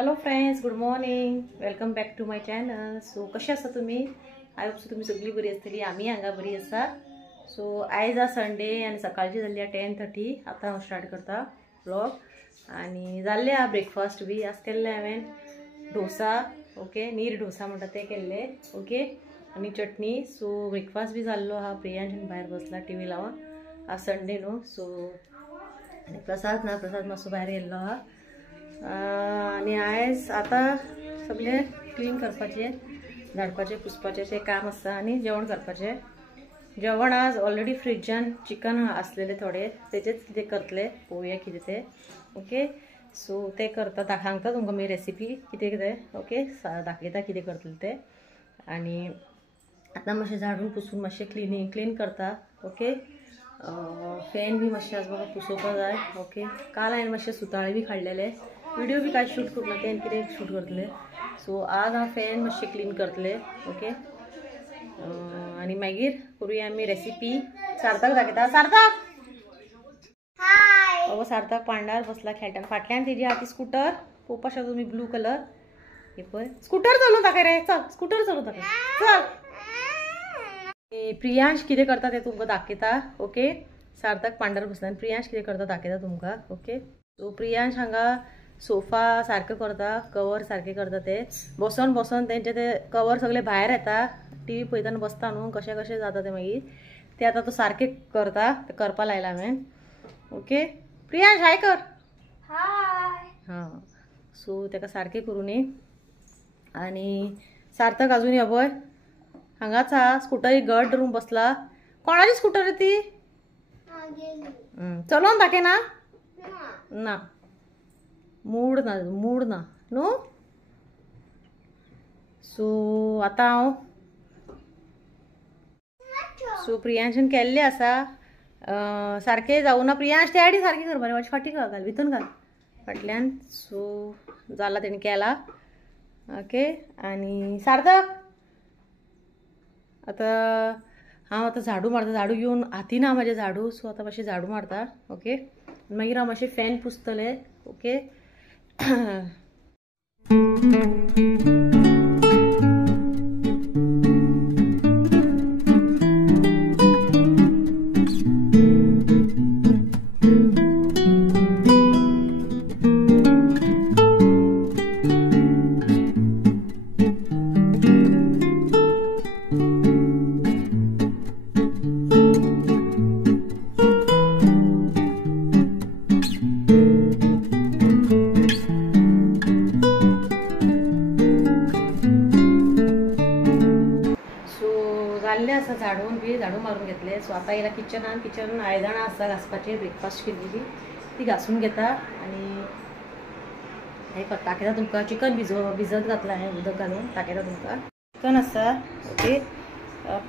Hello friends, good morning. Welcome back to my channel. So कशें आसा तुमी? I hope so तुमी सगळीं बरी आसतली. आमी हांगा बरी आसा. सो आयज आ संडे आनी सकाळची जाल्ली 10:30. आतां हांव स्टार्ट करता व्लॉग. आनी जाल्ले हा ब्रेकफास्ट बी. आज केल्ले हांवें डोसा. ओके, नीर डोसा म्हणटा ते केल्ले. ओके, आनी चटणी. सो ब्रेकफास्ट बी जाल्लो हा. प्रियांश भायर बसला टीव्ही लावन. आज संडे न्हू. सो आनी प्रसाद मातसो भायर गेल्लो हा. आनी आयज आतां सगळें क्लीन करपाचें, झाडपाचें, पुसपाचें तें काम आसा आनी जेवण करपाचें. जेवण आज ऑलरेडी फ्रिजान चिकन आसलेले थोडे, तेजेच कितें करतले, पळोवया कितें तें. ओके, सो तें करता, सांगता तुमकां मी रेसिपी कितें कितें. ओके, दाखयता कितें करतले तें. आनी आतां मातशें झाडून पुसून मातशें क्लीन करता. ओके, फॅन बी मातशें आज म्हाका पुसोवपा जाय. ओके, काल हांवें मातशें सुताळे बी काडलेले, व्हिडिओ बी कांय शूट करूं ना, तें कितें शूट करतले. सो आज हांव फॅन मातशें क्लीन करतले. ओके, आनी मागीर करूया आमी रेसिपी. सार्थक दाखयता. सार्थक, हाय. हो सार्थक पांडार बसला खेळटाना. फाटल्यान तेजी आहा ती स्कूटर. पळोवपा शकता तुमी, ब्लू कलर. हे पळय, स्कूटर चलोवन दाखय रे. चल, स्कूटर चलोवन दाखय. चल. प्रियांश कितें करता तें तुमकां दाखयता. ओके, सार्थक पांडार बसला आनी प्रियांश कितें करता दाखयता तुमकां. ओके, सो प्रियांश हांगा सोफा सारकें करता, कवर सारकें करता. ते बसोन तेंचे ते कवर सगळे भायर येता. टीव्ही पळयतना बसता न्हू, कशें कशें जाता तें मागीर ते आतां तो सारकें करता. ते करपा लायला हांवें. ओके, प्रियांश हाय कर. हाय. हां, सो तेका सारकें करून न्ही. आनी सार्थक अजून हे पळय हांगाच आहा, स्कूटर घट धरून बसला. कोणाची स्कूटर रे ती? चलोवन दाखय ना. ना, मूड ना न्हू. सो आतां हांव प्रियांशन केल्लें आसा. सारकें जावना. प्रियांश त्या आडी सारकें कर बरें. मातशी फाटी घाल, भितून घाल फाटल्यान. सो जाला, तेणी केला. ओके, आनी सार्थक आतां हांव आतां झाडू मारता. झाडू घेवन हातीन आहा म्हाजे झाडू. सो आतां मातशें झाडू मारता. ओके, मागीर हांव मातशें फॅन पुसतलें. ओके, झाडू मारून घेतले. सो आता येयला किचन आयदनां आसा घासपाची, ब्रेकफास्ट केल्ली ती घासून घेता. आनी हे दाखयता तुमकां. चिकन भिजत घातला हांवें उदक घालून. दाखयता तुमकां. चिकन आसा. ओके,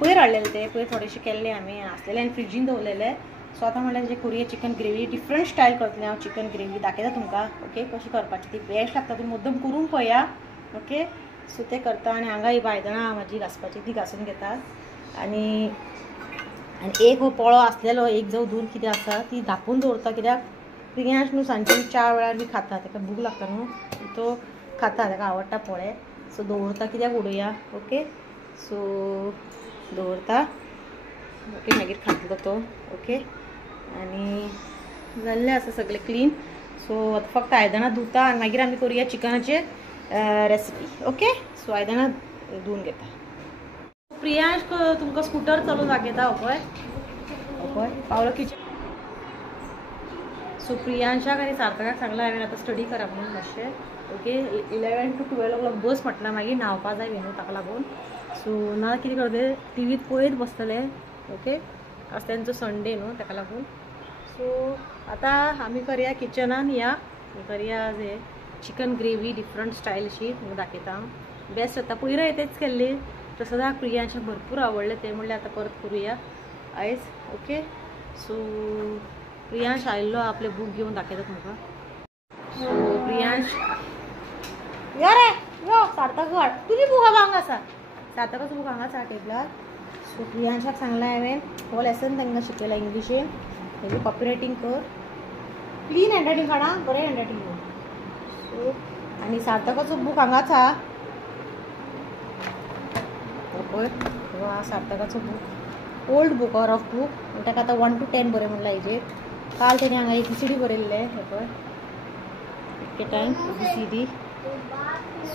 पयर हाडलेले ते पयर थोडेशे केल्ले हांवें आसलेले आनी फ्रिजीन दवरलेले. सो आतां म्हणल्यार जे Korea chicken gravy different style करतलें हांव. चिकन ग्रेवी दाखयता तुमकां. ओके, कशी करपाची ती बेस्ट लागता. तुमी मुद्दम करून पळया. ओके, सो तें करता. आनी हांगा ही आयदनां म्हाजी घासपाची ती घासून घेता. आनी एक पळो आसलेलो, एक जावं दोन कितें आसा ती धापून दवरता. कित्याक प्रियांश न्हू सांजचे च्या वेळार बी खाता, ताका भूक लागता न्हू, तो खाता, ताका आवडटा पोळे. सो दवरता, कित्याक उडोवया. ओके, सो दवरता. ओके, मागीर खातलो तो. ओके, आनी जाल्लें आसा सगळें क्लीन. सो आतां फक्त आयदनां धुता आनी मागीर आमी करुया चिकनाचे रेसिपी. ओके, सो आयदनां धुवन घेता. प्रियांश तुमकां स्कूटर चलोवन दाखयता. पळय पावलो किचन. सो प्रियांशाक आनी सार्थकाक सांगला हांवें आतां स्टडी करा म्हणून मातशें. ओके, 11 to 12 o'clock बस म्हटल्यार मागीर न्हांवपा जाय न्हू, ताका लागून. सो ना कितें करतले, टीव्हीत पळयत बसतले. ओके, आज तेंचो संडे न्हू, ताका लागून. सो आतां आमी करया किचनान या करया हे चिकन ग्रेवी डिफरंट स्टायल अशी दाखयता हांव. बेस्ट जाता. पयरय तेच केल्ली. प्रसादाक प्रियांशाक भरपूर आवडले ते, म्हणल्यार आतां परत करुया आयज. ओके, सो प्रियांश आयिल्लो आपले बूक घेवन दाखयता तुमकां. सो प्रियांश यो रे यो. सार्थक हाड तुजी बूक हांगा आसा. सार्थकाचो बूक हांगा आसा टेबलार. सो प्रियांशाक सांगला हांवें हो लेसन तांकां शिकयला इंग्लिशीन. हेजी कॉपी रायटींग कर. क्लीन हँडरायटींग काडा, बरें हँडरायटींग कर. सो आणि सार्थकाचो बूक हांगाच हा पळय वा सार्थकाचो book old book or of book ताका आतां 1 to 10 बरें म्हणला हेजेर काल तेणी हांगा ABCD बरयल्ले हे पळय ओके टायम ABCD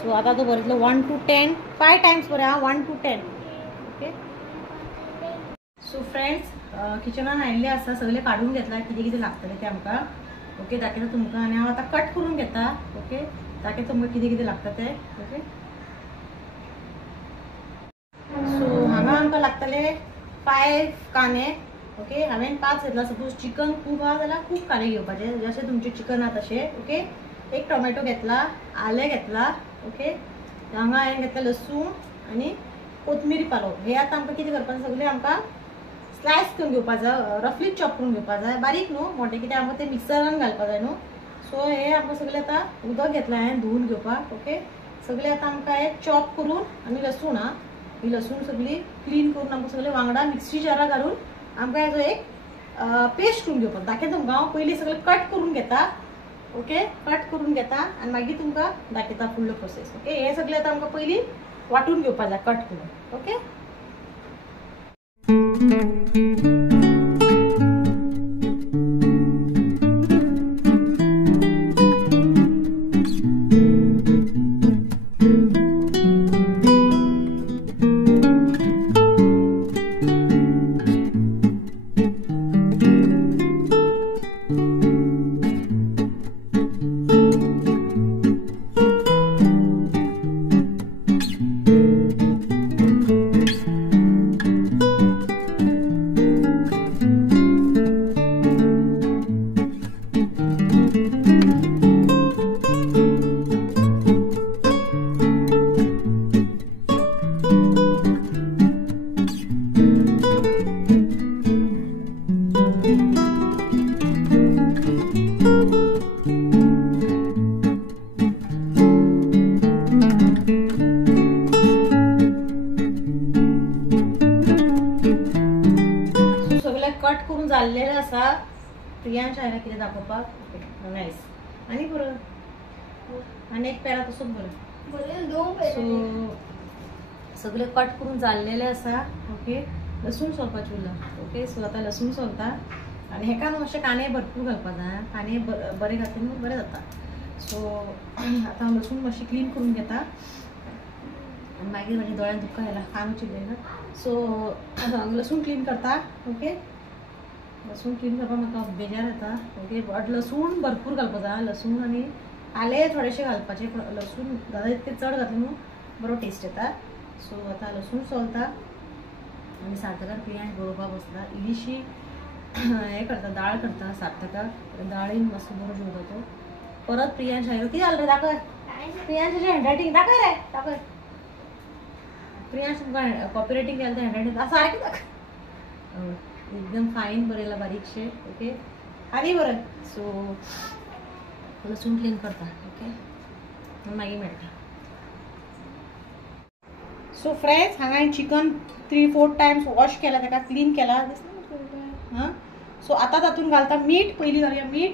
सो आतां तो बरयतलो 1 to 10 5 टायम्स बरें हा 1 to 10 ओके सो फ्रेंड्स किचनान आयिल्ले आसा सगळे काढून घेतला कितें कितें लागतलें तें आमकां ओके दाखयता तुमकां आनी हांव आतां कट करून घेता ओके दाखयता तुमकां कितें कितें लागता तें ओके सो हांगा आमकां लागतले 5 कांदे ओके हांवें 5 घेतला सपोज चिकन खूब आहा जाल्यार खूब कांदे घेवपाचे जशें तुमचें चिकन आहा तशें ओके एक टोमॅटो घेतला आलें घेतला ओके हांगा हांवें घेतला लसूण आनी कोथमिरी पालो हे आतां आमकां कितें करपाचें सगळें आमकां स्लायस करून घेवपाक जाय रफली चॉप करून घेवपाक जाय बारीक न्हू मोठे कितें आमकां तें मिक्सरान घालपाक जाय न्हू सो हे आमकां सगळें आतां उदक घेतलां हांवें धुवन घेवपाक ओके सगळें आतां आमकां हे चॉप करून आनी लसूण हा ही लसूण सगळी क्लीन करून आमकां सगळें वांगडा मिक्सी जारार घालून आमकां हेजो एक पेस्ट करून घेवपाक दाखयता तुमकां हांव पयलीं सगळें कट करून घेता ओके कट करून घेता आनी मागीर तुमकां दाखयता फुडलो प्रोसेस ओके हे सगळें आतां आमकां पयलीं वांटून घेवपाक जाय कट करून ओके कट करून जाल्लेले आसा प्रियांश आयला कितें दाखोवपाक ओके नायस आनी बरो आनी एक पेरा तसोच बरो सो सगळे कट करून जाल्लेले आसा ओके लसूण सोलपाचें उरला ओके सो आतां लसूण सोलता आनी हेका न्हू अशें कांदे भरपूर घालपाक जाय कांदे बरें घातले न्हू बरें जाता सो आतां हांव लसूण मातशी क्लीन करून घेता आनी मागीर म्हाज्या दोळ्यान दुख्ख आयला कांदो चिरलेलो सो लसूण क्लीन करता ओके लसूण क्लीन करपाक म्हाका बेजार येता ओके बट लसूण भरपूर घालपाक जाय लसूण आनी आलें थोडेशें घालपाचें लसूण घातलें इतकें चड घातलें न्हू बरो टेस्ट येता सो आतां लसूण सोलता आनी सार्थकार प्रियांश बरोवपाक बसला इल्लीशी हें करता दाळ करता सार्थकाक दाळीन मस्त बरो जेवता तो परत प्रियांश आयलो कितें जालें रे दाखय प्रियांशाचें हँडरायटींग दाखय रे दाखय प्रियांश तुमकां कॉपी केलें तें हँडरायटींग सारकें दाखय एकदम फायन बरयला बारीकशे ओके आनी बरें सो लसूण क्लीन करता ओके मागीर मेळटा सो फ्रेंड्स हांगा हांवें चिकन 3-4 टायम्स वॉश केला ताका क्लीन केला हां सो आतां तातूंत घालता मीठ पयलीं घालुया मीठ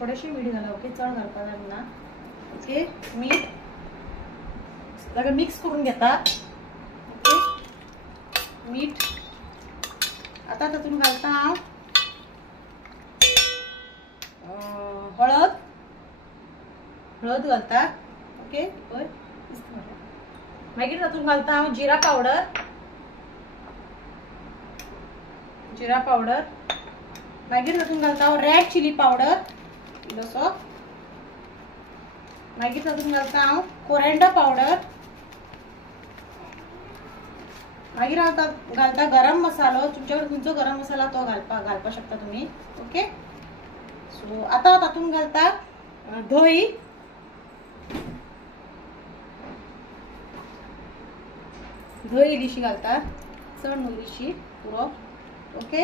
थोडेशें मीठ घाला ओके चड घालपाक जाय ना ओके मीठ ताका मिक्स करून घेता ओके मीठ आतां तातूंत घालता हांव हळद घालता ओके पळय मागीर तातूंत घालता हांव जिरा पावडर मागीर तातूंत घालता हांव रेड चिली पावडर इल्लोसो मागीर तातूंत घालता हांव कोरिएंडर पावडर मागीर हांव घालता गरम मसालो तुमचे कडेन खंयचो गरम मसाला तो घालपाक शकता तुमी ओके सो आतां हांव तातूंत घालता दही इल्लीशी घालता चड न्हू इल्लीशी पुरो ओके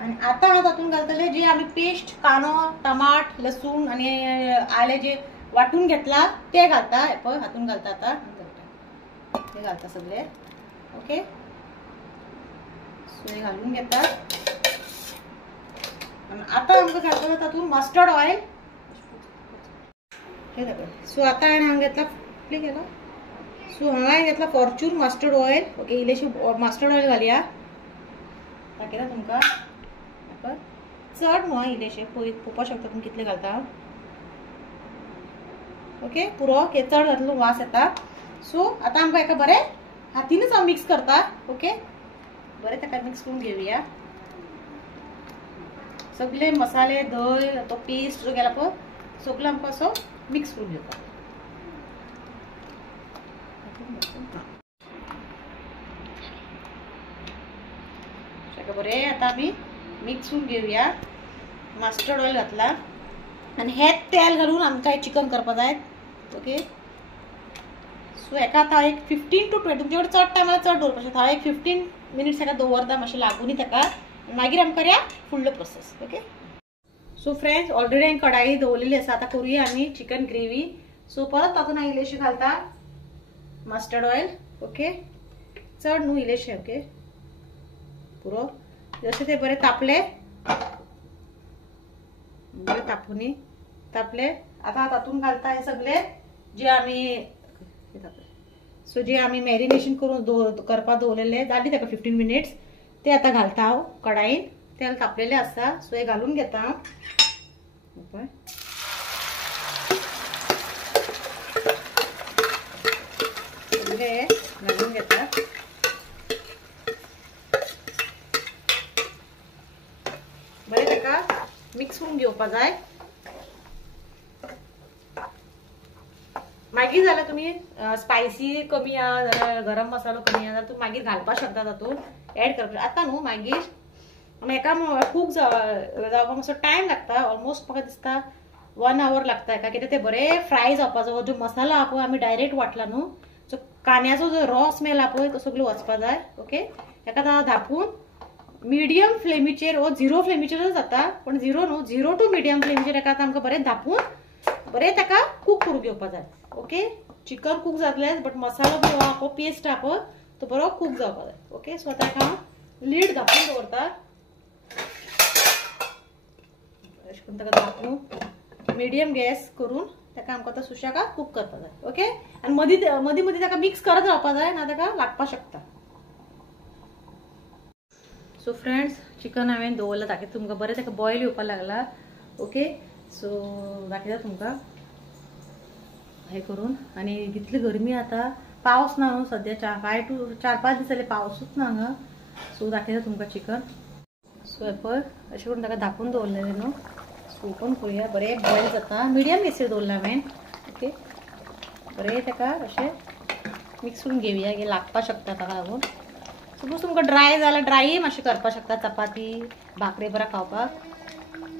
आनी आतां हांव तातूंत घालतलें जे आमी पेस्ट कांदो टमाट लसूण आनी आलें जे वांटून घेतला ते घालता पळय हातूंत घालता आतां ते घालता सगळे ओके सो हे घालून घेता आनी आतां आमकां घालतलो तातूंत मस्टर्ड ऑयल हे दाखव. सो आता हांवें घेतला प्ले केला. सो हांवें घेतला फॉर्च्यून मस्टर्ड ऑयल. ओके, इल्लेशी मस्टर्ड ऑयल घालया. दाखयता तुमकां. चड न्हू, इल्लेशें पळोवपाक शकता तुमी कितले घालता. ओके, पुरो चड घातलो वास येता. सो आता आमकां एका बरें हातीनच हांव मिक्स करता. ओके, बरें ताका मिक्स करून घेवया. सगळे मसाले, दही, तो पेस्ट जो गेला पळय सगळो आमकां असो मिक्स करून घेवपाक. बरें आता आमी मिक्स करून घेवया. मस्टर्ड ऑयल घातला आनी हेच तेल घालून आमकां चिकन करपाक जाय. ओके, सो हेका आतां एक 15 to 20 तुमचे कडेन चड टायमार चड दवरपाचें. हांव एक 15 मिनिट्स हेका दवरता मातशें लागूनी ताका. मागीर आमकां करया फुडलो process. Okay, so friends already हांवें कढाई दवरलेली आसा. आतां करूया आमी चिकन ग्रेवी. सो परत तातूंत हांव इल्लेशें घालता मस्टर्ड ऑयल. ओके, चड न्हू, इल्लेशें. ओके, पुरो जशें तें बरें तापले, बरें तापले. आतां तातूंत घालता हे सगळे जे आमी सो जे आमी मॅरिनेशन करून करपाक दवरलेले जाली ताका 15 मिनिट्स. ते आतां घालता हांव कढाईन. तेल तापलेलें आसा. सो हे घालून घेता हांव. सगळे घालून घेता. बरें ताका मिक्स करून घेवपा जाय. मागीर जाल्यार तुमी स्पायसी कमी आहा जाल्यार गरम मसालो कमी आहा जाल्यार तुमी मागीर घालपाक शकता तातूंत एड करपाक. आतां न्हू मागीर हेका खूब जावपाक मातसो टायम लागता. ऑलमोस्ट म्हाका दिसता 1 hour लागता हेका. कित्याक ते बरें फ्राय जावपाचो. जो मसालो आहा पळय आमी डायरेक्ट वाटला न्हू, सो कांद्याचो जो रॉ स्मेल आहा पळय तो सगळो वचपा जाय. ओके, हेका आतां धापून मिडियम फ्लेमीचेर वो 0 फ्लेमीचेरच जाता, पण 0 न्हू 0 to मिडियम फ्लेमीचेर हेका आतां आमकां बरें धापून बरें ताका कूक करून घेवपा जाय. ओके, चिकन कूक जातलें बट मसालो जो आहा पळय पेस्ट आहा पळय तो बरो कूक जावपा जाय. ओके, सो आतां हांव लीड धापून दवरता. अशें करून ताका धापून मिडियम गॅस करून ताका आमकां आतां सुशेगाद कूक करपा जाय. ओके, आनी मदीं मदीं ताका मिक्स करत रावपा जाय ना ताका लागपाक शकता. सो फ्रेंड्स चिकन हांवें दवरला. दाखयता तुमकां बरें ताका बॉयल येवपाक लागला. ओके, सो दाखयता तुमकां हे करून. आनी कितली गरमी आतां, पावस ना न्हू सद्या. 4-5 दीस जाले पावसूच ना हांगा. सो दाखयता तुमकां चिकन. सो हे पळय अशें करून ताका धापून दवरलेलें न्हू. सो ओपन करूया. बरें बॉयल जाता. मिडियम गॅसीर दवरला हांवें. ओके, बरें ताका अशें मिक्स करून घेवया. हे लागपाक शकता ताका लागून. सपोज तुमकां ड्राय जाल्यार ड्राय मातशें करपाक शकता. चपाती भाकरी बरा खावपाक.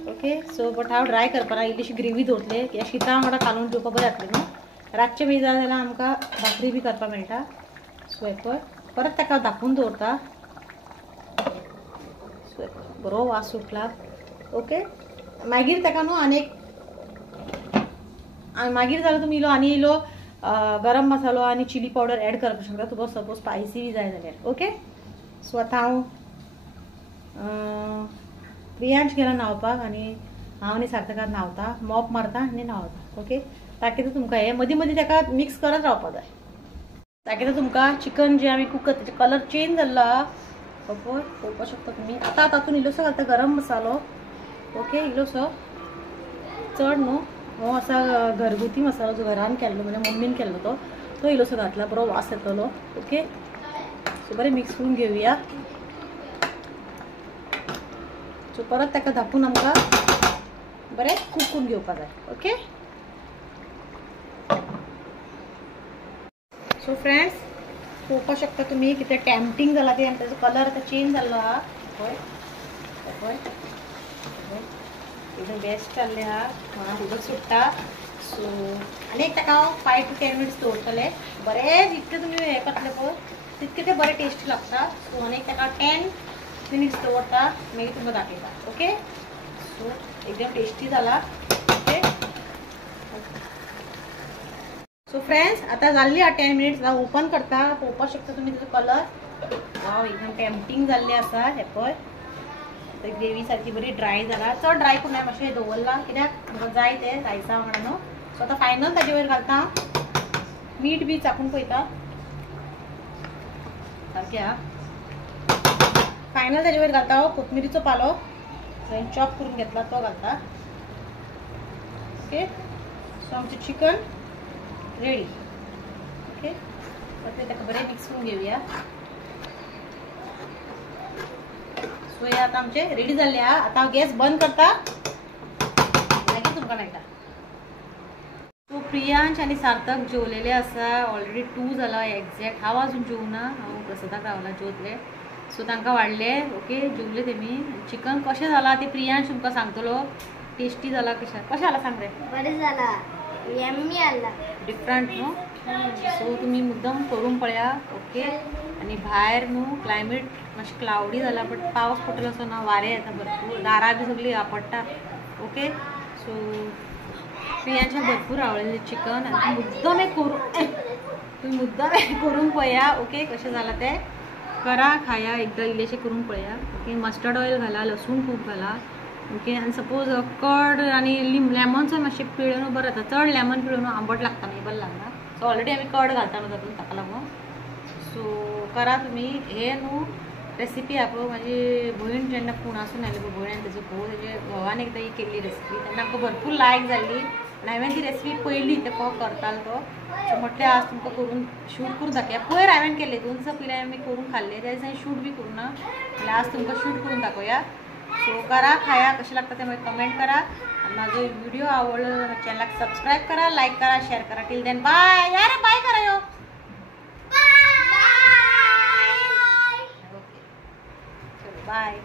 ओके, सो बट हांव ड्राय करपाना. इल्लीशी ग्रेवी दवरतले कित्याक शीता वांगडा कालून जेवपाक बरें जातलें न्हू. रातचें बी जाय जाल्यार आमकां भाकरी बी करपाक मेळटा. सो हे पळय परत ताका धापून दवरता. सो बरो वास सुटला. ओके, मागीर ताका न्हू आनीक मागीर जाल्यार तुमी इल्लो गरम मसालो आनी चिली पावडर एड करपाक शकता. तुका सपोज स्पायसी बी जाय जाल्यार. ओके, सो आतां हांव प्रियांश गेला न्हांवपाक आनी हांव आनी सार्थकाक न्हांवता. मॉप मारता आनी न्हांवता. ओके, दाखयता तुमकां हे मदीं मदीं ताका मिक्स करत रावपा जाय. दाखयता तुमकां चिकन जे आमी कूक करता कलर चेंज जाल्लो आहा पळय पळोवपाक शकता तुमी. आतां तातूंत इल्लोसो घालता गरम मसालो. ओके, इल्लोसो चड न्हू. हो असा घरगुती मसालो जो घरान केल्लो म्हणजे मम्मीन केल्लो तो इल्लोसो घातला. बरो वास येतलो. ओके, सो बरें मिक्स करून घेवया. सो परत ताका धापून आमकां बरें कूक करून घेवपा जाय. ओके, सो फ्रेंड्स पळोवपाक शकता तुमी कितें टॅम्पटिंग जाला ते. आनी ताजो कलर आतां चेंज जाल्लो आहा पळय पळय एकदम बेस्ट जाल्लें आहा. म्हाका उदक सुट्टा. सो आनीक ताका हांव 5 to 10 मिनिट्स दवरतलें. बरें जितकें तुमी हें करतलें पळय तितकें तें बरें टेस्टी लागता. सो आनीक ताका 10 मिनिट्स दवरता मागीर तुमकां दाखयता. ओके, सो एकदम टेस्टी जाला. ओके, सो फ्रेंड्स आतां जाल्ली आहा 10 मिनिट्स. हांव ओपन करता. पळोवपाक शकता तुमी ताजो कलर वाव एकदम टॅम्पटिंग जाल्लें आसा. हे पळय तर ग्रेवी सारखी बरी ड्राय जाला, चड ड्राय करून नाही, मातशें दवरला कित्याक म्हाका जाय ते रायसा वांगडा न्हू. सो आतां फायनल ताजे वयर घालता मीठ बी चाकून पळयता सारकें आहा. फायनल ताजे वयर घालता कोथमिरीचो पालो चॉप करून घेतला तो घालता. ओके, सो आमचें चिकन रेडी. ओके, आता ताका बरें मिक्स करून घेवया. सो हे आता आमचे रेडी जाल्ले आहा. आता हांव गॅस बंद करता, मागीर तुमकां मेळटा. सो प्रियांश आनी सार्थक जेवलेले आसा. ऑलरेडी 2 जाला एक्झॅक्ट. हांव अजून जेवना, हांव प्रसादाक रावला जेवतले. सो तांकां वाडले. ओके, जेवले तेमी. चिकन कशें जाला ते प्रियांश तुमकां सांगतलो. टेस्टी जाला कशें जाला सांग रे. बरें जाला, यम्मी आला, डिफरंट न्हू. सो तुमी मुद्दम करून पळया. ओके, आनी भायर न्हू क्लायमेट मातशें क्लाउडी जाला, बट पावस पडटलो असो ना, वारें येता भरपूर, दारां बी सगळीं आपडटा. ओके, सो प्रियांशाक भरपूर आवडलें चिकन. आनी मुद्दम एक तुम्ही मुद्दम एक करून पळया. ओके, कशें जालां तें करा, खाया, एकदां इल्लेशें करून पळया. ओके, मस्टर्ड ऑयल घाला, लसूण खूब घाला. ओके, आनी सपोज कर्ड आनी लेमनचो मातशें पिळून बरें जाता. चड लेमन पिळून आंबट लागता न्ही, बरें लागना. सो ऑलरेडी आमी कर्ड घालता न्हू तातूंत, ताका लागून. सो करा तुमी. हे न्हू रेसिपी हा पळय, म्हाजी भयण जेन्ना पुण्यासून आयली पळय, भयण आनी तेजो घोव, तेजे घोवान एकदां ही केल्ली रेसिपी, तेन्ना आमकां भरपूर लायक जाल्ली. आनी हांवें ती रेसिपी पळयली, ते करतालो तो. सो म्हटलें आज तुमकां करून शूट करून दाखया. पयर हांवें केल्ले 2 दिसां पयलीं आमी करून खाल्ले, त्या दिसा शूट बी करूं ना, जाल्यार आज तुमकां शूट करून दाखोवया. सो करा, खाया, कशें लागता ते मागीर कमेंट करा. आनी म्हाजो व्हिडिओ आवडलो चॅनलाक सबस्क्रायब करा, लायक करा, शेअर करा. Till then bye. यार बाय करा यो. बाय. ओके, चलो बाय.